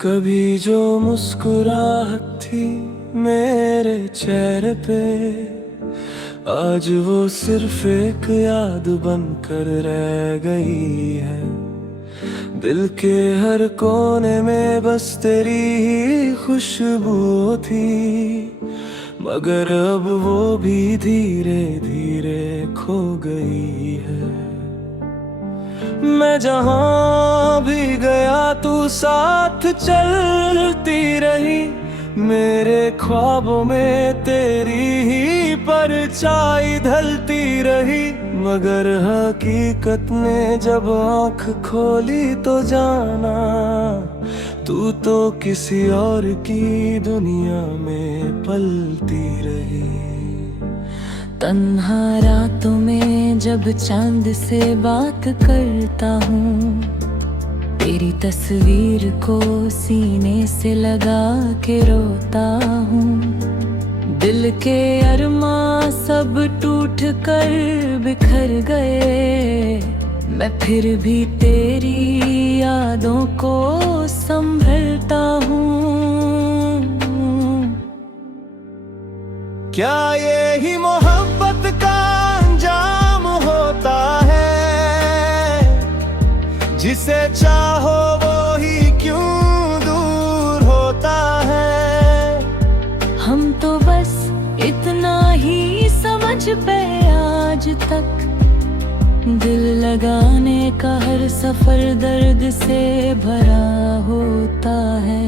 कभी जो मुस्कुराहट थी मेरे चेहरे पे, आज वो सिर्फ एक याद बनकर रह गई है। दिल के हर कोने में बस तेरी ही खुशबू थी, मगर अब वो भी धीरे धीरे खो गई है। मैं जहाँ भी गया तू साथ चलती रही, मेरे ख्वाबों में तेरी ही परछाई ढलती रही। मगर हकीकत ने जब आँख खोली तो जाना तू तो किसी और की दुनिया में पलती रही। तन्हा रातों में जब चांद से बात करता हूँ, तेरी तस्वीर को सीने से लगा के रोता हूँ। दिल के अरमां सब टूट कर बिखर गए, मैं फिर भी तेरी यादों को संभलता हूँ। क्या यही मोहब्बत का अंजाम होता है, जिसे चाहो वो ही क्यों दूर होता है। हम तो बस इतना ही समझ पे आज तक, दिल लगाने का हर सफर दर्द से भरा होता है।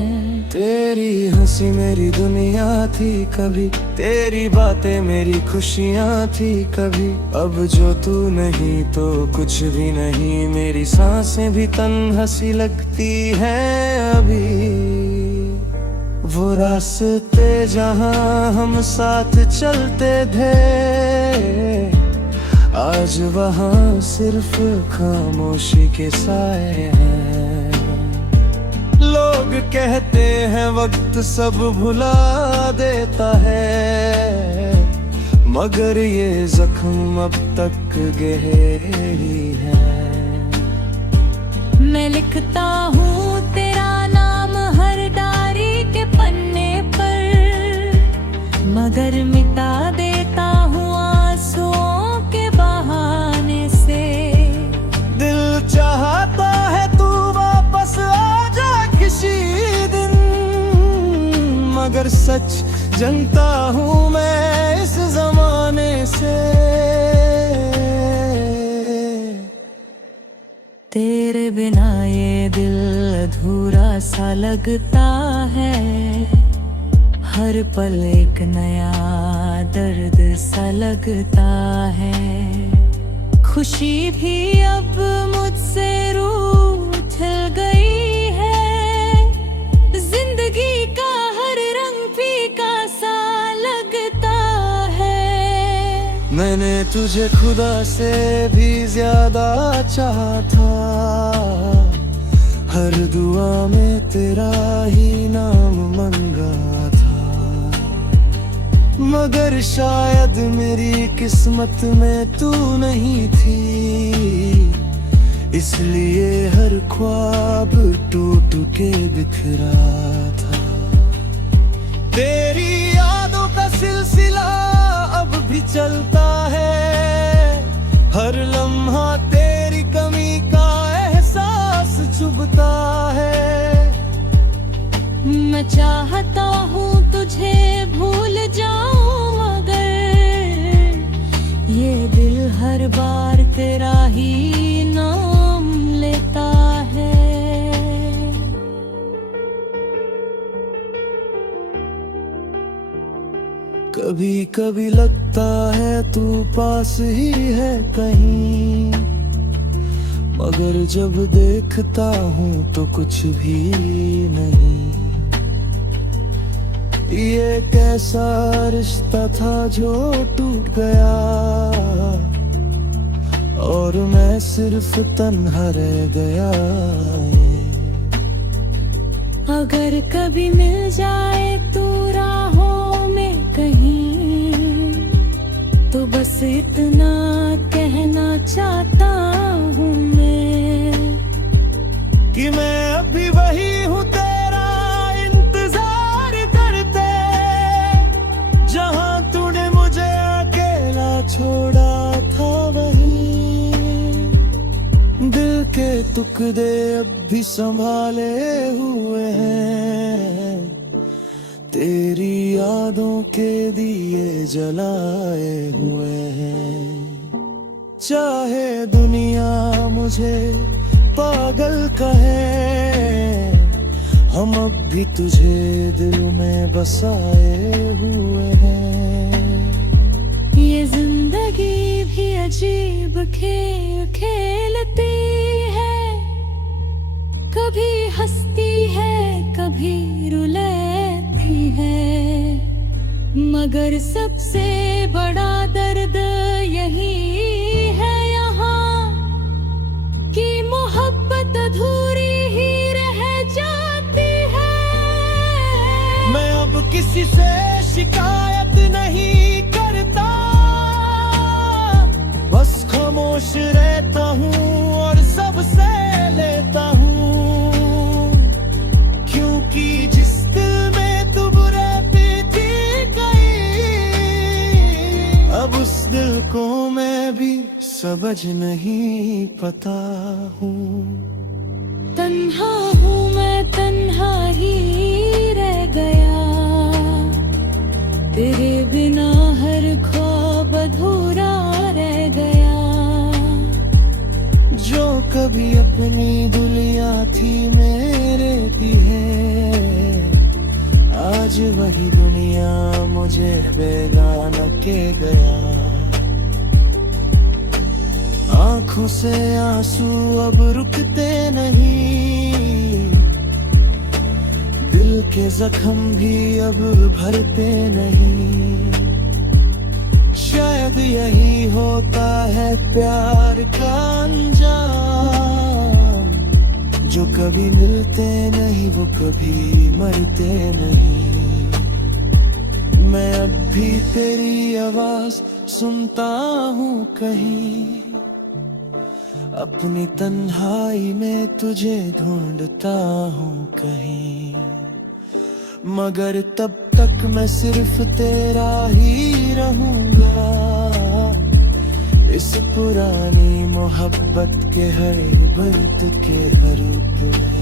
तेरी हंसी मेरी दुनिया थी कभी, तेरी बातें मेरी खुशियाँ थी कभी। अब जो तू नहीं तो कुछ भी नहीं, मेरी सांसें भी तन्हा सी लगती हैं अभी। वो रास्ते जहाँ हम साथ चलते थे, आज वहाँ सिर्फ खामोशी के साए हैं। लोग कहते हैं वक्त सब भुला देता है, मगर ये जख्म अब तक गहरी है। मैं लिखता हूँ तेरा नाम हर डायरी के पन्ने पर, मगर मिटा देता हूँ आंसुओं के बहाने से। दिल चाहता है तू वापस आ जा किसी दिन, मगर सच जानता हूँ मैं इस जमाने से। तेरे बिना ये दिल अधूरा सा लगता है, हर पल एक नया दर्द सा लगता है। खुशी भी अब मुझसे रूठ गई है, जिंदगी का हर रंग फीका सा लगता है। मैंने तुझे खुदा से भी ज्यादा चाहा था, हर दुआ में तेरा ही नाम मंगा था। मगर शायद मेरी किस्मत में तू नहीं थी, इसलिए हर ख्वाब टूट के बिखरा था। तेरी यादों का सिलसिला अब भी चलता है, हर लम्हा तेरी कमी का एहसास चुभता है। मैं चाहता हूँ तुझे भूल जाऊं, मगर ये दिल हर बार तेरा ही नाम लेता है। कभी कभी लगता है तू पास ही है कहीं, मगर जब देखता हूँ तो कुछ भी नहीं। ये कैसा रिश्ता था जो टूट गया, और मैं सिर्फ तन्हा रह गया। अगर कभी मिल जाए तू राहों में कहीं, तो बस इतना कहना चाहता हूँ मैं कि मैं अभी वही हूँ तेरा के टुकड़े अब भी संभाले हुए हैं, तेरी यादों के दिए जलाए हुए हैं। चाहे दुनिया मुझे पागल कहे, हम अब भी तुझे दिल में बसाए हुए हैं। ये जिंदगी भी अजीब खेल खेलती है, कभी हंसती है कभी रुलाती है, मगर सबसे बड़ा दर्द यही है यहाँ कि मोहब्बत अधूरी ही रह जाती है। मैं अब किसी से शिकायत नहीं करता, बस खामोश रहता हूँ और सबसे लेता हूँ, क्योंकि जिस दिल में तू रहती थी कहीं, अब उस दिल को मैं भी समझ नहीं पता हूँ। तन्हा हूँ मैं, तन्हा ही रह गया, तेरे बिना हर ख्वाब अधूरा रह गया। जो कभी अपनी दुनिया थी मेरे की है, आज वही दुनिया मुझे बेगाना के गया। आंखों से आंसू अब रुकते नहीं, दिल के जख्म भी अब भरते नहीं। शायद यही होता है प्यार का अंजाम, जो कभी मिलते नहीं वो कभी मरते नहीं। मैं अब भी तेरी आवाज सुनता हूँ कहीं, अपनी तन्हाई में तुझे ढूंढता हूँ कहीं, मगर तब तक मैं सिर्फ तेरा ही रहूंगा, इस पुरानी मोहब्बत के हर दर्द के हर रूप में।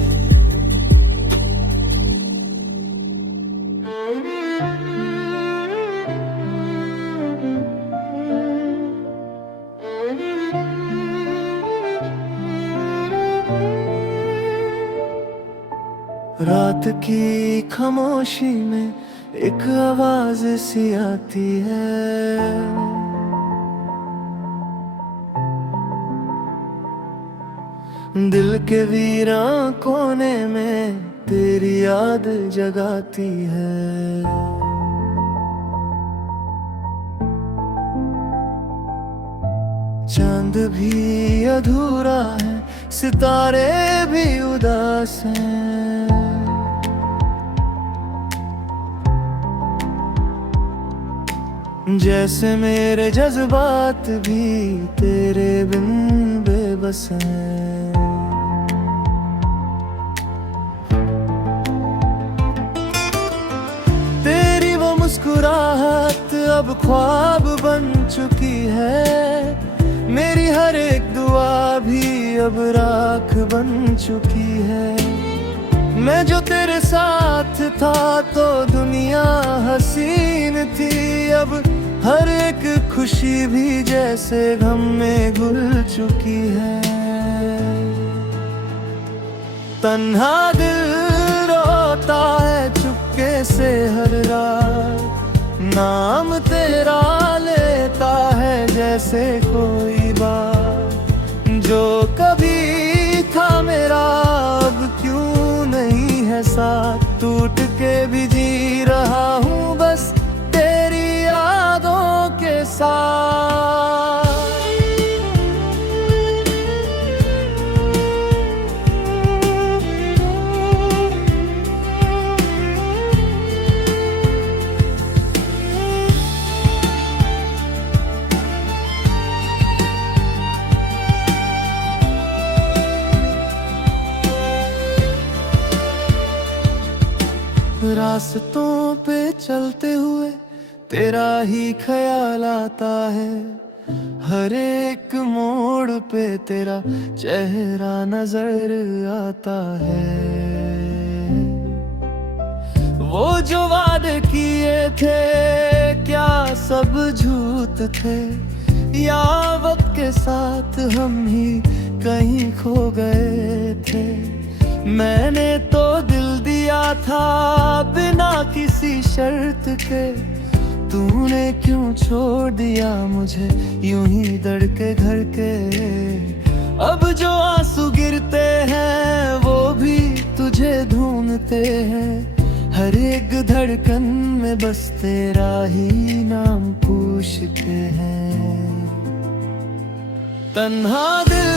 रात की खामोशी में एक आवाज सी आती है, दिल के वीरा कोने में तेरी याद जगाती है। चांद भी अधूरा है, सितारे भी उदास हैं, जैसे मेरे जज्बात भी तेरे बिन बेबस हैं। तेरी वो मुस्कुराहट अब ख्वाब बन चुकी है, मेरी हर एक दुआ भी अब राख बन चुकी है। मैं जो तेरे साथ था तो दुनिया हसीन थी, अब हर एक खुशी भी जैसे गम में घुल चुकी है। तन्हा दिल रोता है चुपके से हर रात, नाम तेरा लेता है जैसे कोई बात, जो कभी था मेरा अब क्यों नहीं है साथ। टूट के भी जी रहा हूँ बस तेरी यादों के साथ। रास्तों पे चलते हुए तेरा ही ख्याल आता है, हर एक मोड़ पे तेरा चेहरा नजर आता है। वो जो वादे किए थे क्या सब झूठ थे, या वक्त के साथ हम ही कहीं खो गए थे। मैंने तो दिल दिया था बिना किसी शर्त के, तूने क्यों छोड़ दिया मुझे यूं ही धड़के घर के। अब जो आंसू गिरते हैं वो भी तुझे ढूंढते हैं, हर एक धड़कन में बस तेरा ही नाम पूछते हैं। तन्हा दिल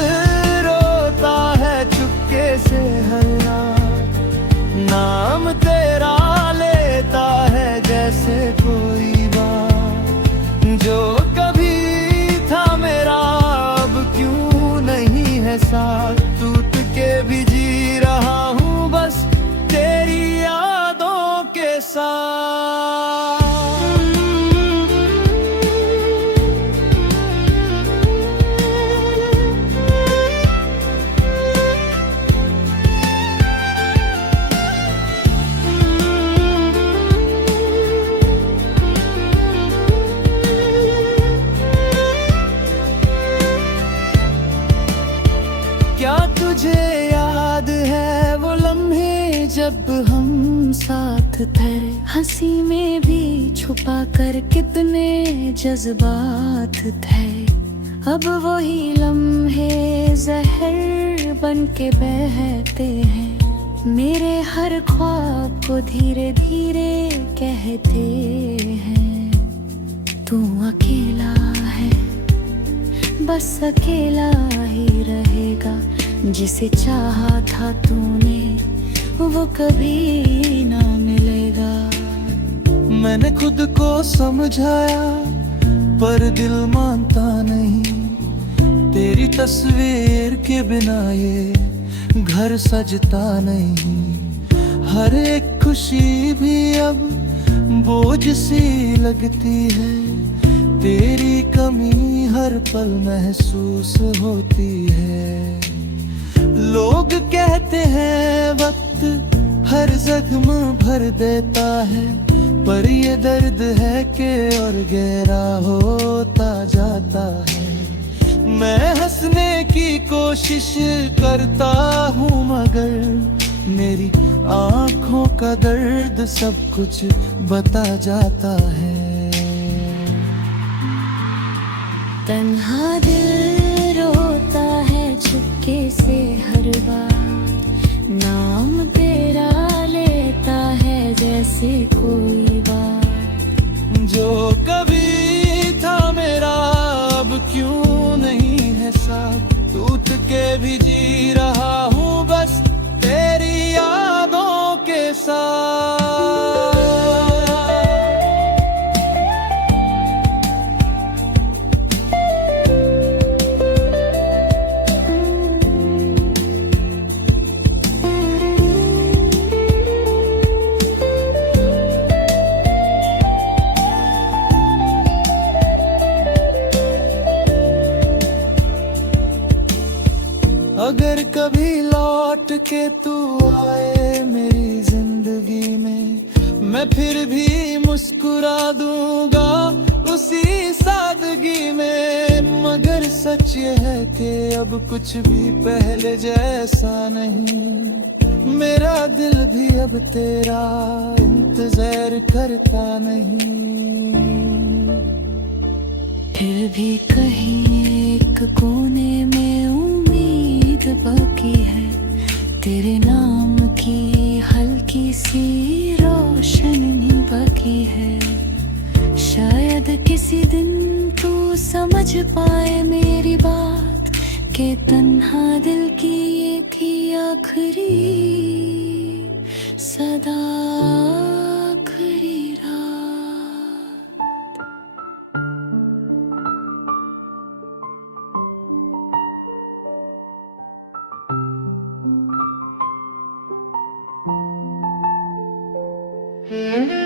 रोता है चुपके से हर रात, नाम तेरा लेता है जैसे कोई बात। जो कभी था मेरा अब क्यों नहीं है साथ, टूट के भी जी रहा हूँ बस तेरी यादों के साथ। क्या तुझे याद है वो लम्हे जब हम साथ थे, हंसी में भी छुपा कर कितने जज्बात थे। अब वही लम्हे जहर बन के बहते हैं, मेरे हर ख्वाब को धीरे धीरे कहते हैं। तू अकेला है बस अकेला ही रहेगा, जिसे चाहा था तूने वो कभी ना मिलेगा। मैंने खुद को समझाया पर दिल मानता नहीं, तेरी तस्वीर के बिना ये घर सजता नहीं। हर एक खुशी भी अब बोझ सी लगती है, तेरी कमी हर पल महसूस होती है। लोग कहते हैं वक्त हर जख्म भर देता है, पर ये दर्द है कि और गहरा होता जाता है। मैं हंसने की कोशिश करता हूँ मगर मेरी आँखों का दर्द सब कुछ बता जाता है। तन्हा दिल रोता है चुपके से हर बार, नाम तेरा लेता है जैसे कोई बात। जो कभी था मेरा अब क्यों नहीं है साथ, टूट के भी जी रहा हूँ बस तेरी यादों के साथ। अगर कभी लौट के तू आए मेरी जिंदगी में, मैं फिर भी मुस्कुरा दूंगा उसी सादगी में। मगर सच ये है कि अब कुछ भी पहले जैसा नहीं, मेरा दिल भी अब तेरा इंतजार करता नहीं। फिर भी कहीं एक कोने में उम्मीद बाकी है, तेरे नाम की हल्की सी रोशनी बाकी है। शायद किसी दिन तू समझ पाए मेरी बात, के तन्हा दिल की ये थी आखिरी सदा आखिरी रात। Mm-hmm.